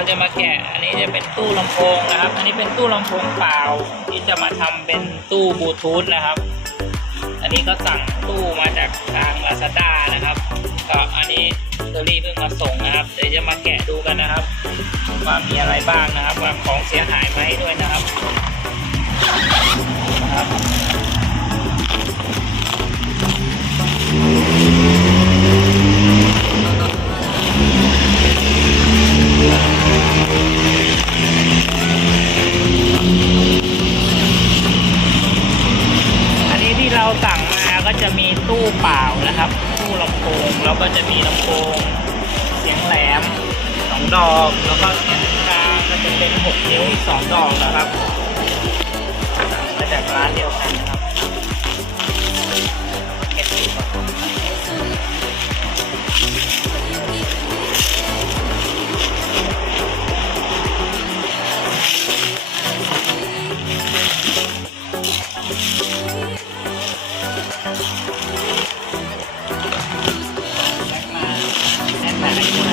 เราจะมาแกะ อันนี้จะเป็นตู้ลำโพงนะครับ อันนี้เป็นตู้ลำโพงเปล่าที่จะมาทำเป็นตู้บลูทูธนะครับ อันนี้ก็สั่งตู้มาจากทาง Lazada นะครับ ก็อันนี้เดอรี่เพิ่งมาส่งนะครับ เดี๋ยวจะมาแกะดูกันนะครับ ว่ามีอะไรบ้างนะครับ ว่าของเสียหายไหมด้วยนะครับนะครับ เสียงแหลมสองดอกแล้วก็เสียงกลางก็จะเป็นหกนิ้วอีกสองดอกนะครับมาจากร้านเดียวกันนะครับ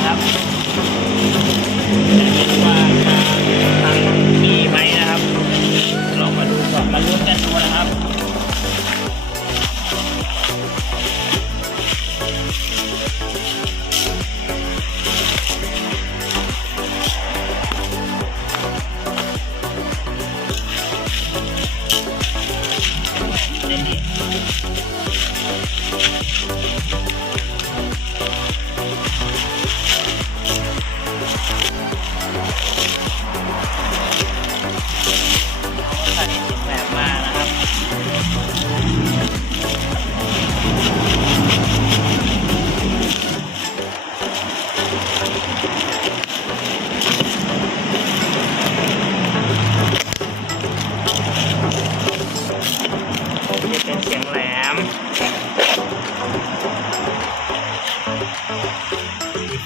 ครับ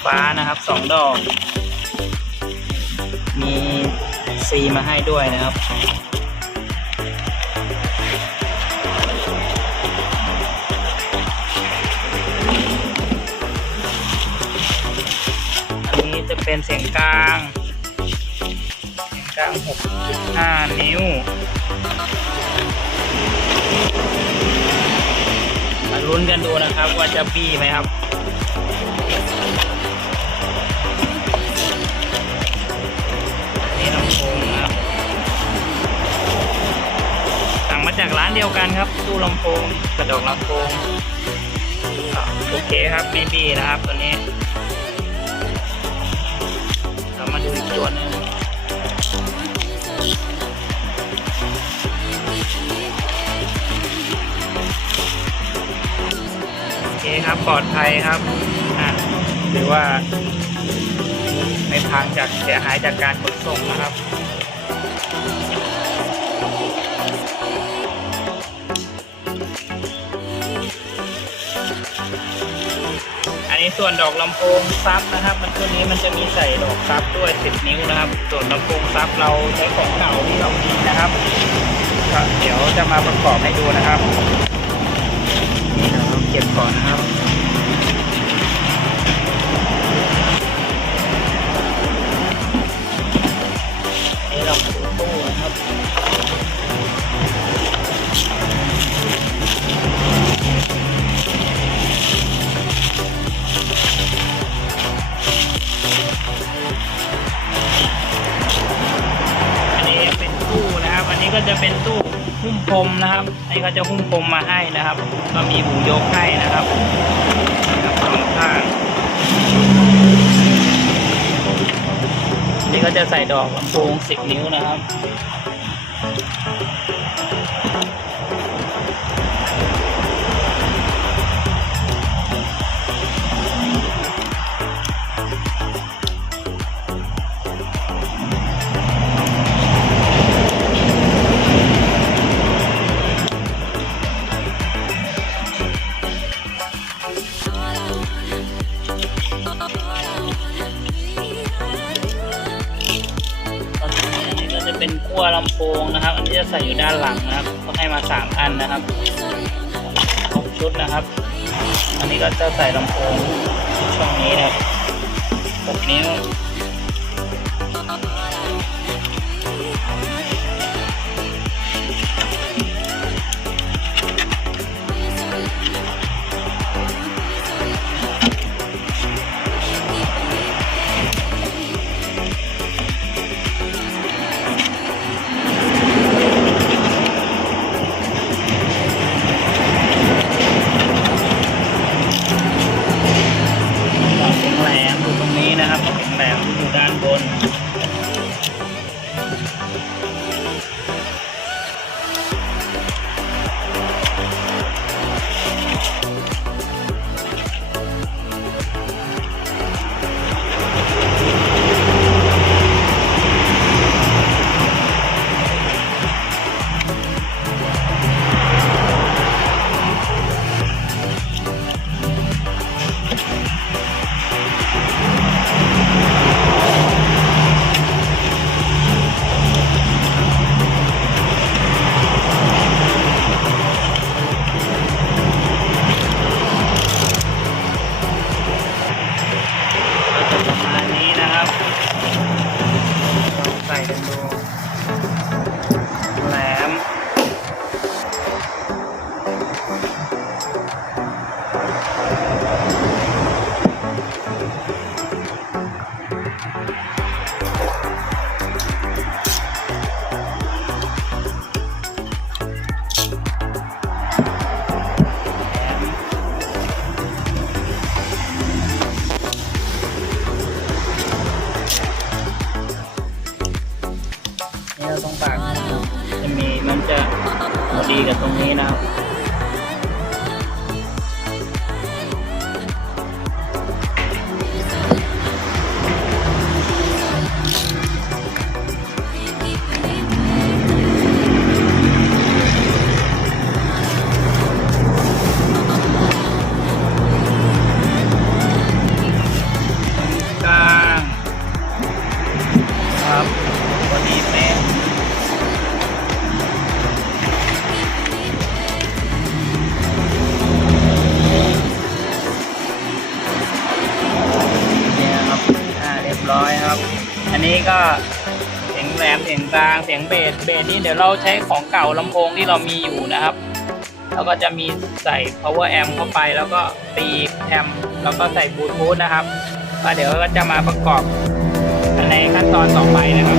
ฟ้านะครับสองดอก มีซีมาให้ด้วยนะครับ อันนี้จะเป็นเสียงกลาง เสียงกลาง 6.5 นิ้วมาลุ้นกันดูนะครับว่าจะบี้ไหมครับ สั่งมาจากร้านเดียวกันครับตู้ลำโพงกระดกลำโพงโอเคครับไม่บี้นะครับตัวนี้เรามาดูอีกตัวหนึงโอเคครับปลอดภัยครับอะหรือว่า ไม่พังจากเสียหายจากการขนส่งนะครับอันนี้ส่วนดอกลำโพงซับนะครับ มันตัวนี้มันจะมีใส่ดอกซับด้วย 10 นิ้วนะครับ ส่วนลำโพงซับเราใช้ของเก่าที่เรามีนะครับเดี๋ยวจะมาประกอบให้ดูนะครับ นี่เราเก็บก่อนนะครับ เป็นตู้หุ้มพรมนะครับอันนี้ก็จะหุ้มพรมมาให้นะครับ ก็มีหูยกให้นะครับสองข้างนนี่ก็จะใส่ดอกลำโพงสิบนิ้วนะครับำโพงนะครับ อันนี้จะใส่อยู่ด้านหลังนะครับก็ให้มาสามอันนะครับครบชุดนะครับ อันนี้ก็จะใส่ลำโพงช่องนี้นะครับหกนิ้ ตรงปากจะมีมันจะดีกับตรงนี้นะครับ ก็เสียงแหลมเสียงกลางเสียงเบสเบสนี้เดี๋ยวเราใช้ของเก่าลำโพงที่เรามีอยู่นะครับ แล้วก็จะมีใส่ power amp เข้าไป แล้วก็ตีแอมแล้วก็ใส่บลูทูธนะครับก็เดี๋ยวก็จะมาประกอบในขั้นตอนต่อไปนะครับ